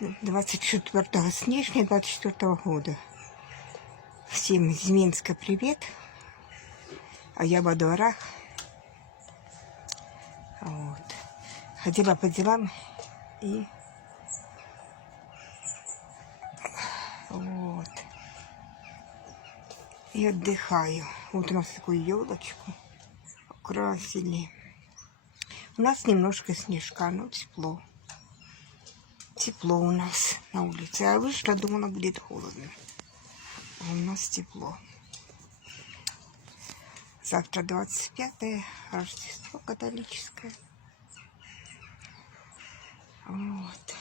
24 снежня 24 года. Всем из Минска привет. А я во дворах. Вот. Ходила по делам и вот. И отдыхаю. Вот у нас такую елочку украсили. У нас немножко снежка, но тепло. Тепло у нас на улице. Я вышла, думала, будет холодно. А у нас тепло. Завтра 25-е, Рождество католическое. Вот.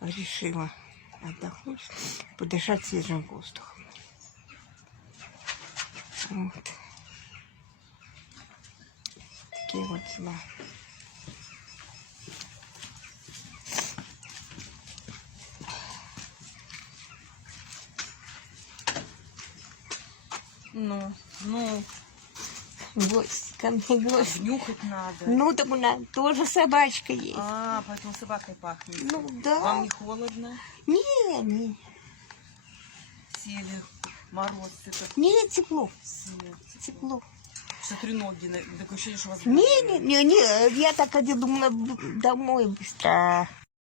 Решила отдохнуть, подышать свежим воздухом. Вот. Такие вот дела. Ну, Гости, ко мне гости. нюхать надо. Ну, так у нас тоже собачка есть. А, поэтому собакой пахнет. Ну, да. Вам не холодно? Не. Сели, мороз, это Не, тепло. снег. Тепло. Смотрю, ноги, такое ощущение, что у вас... Не, я так один думала домой быстро.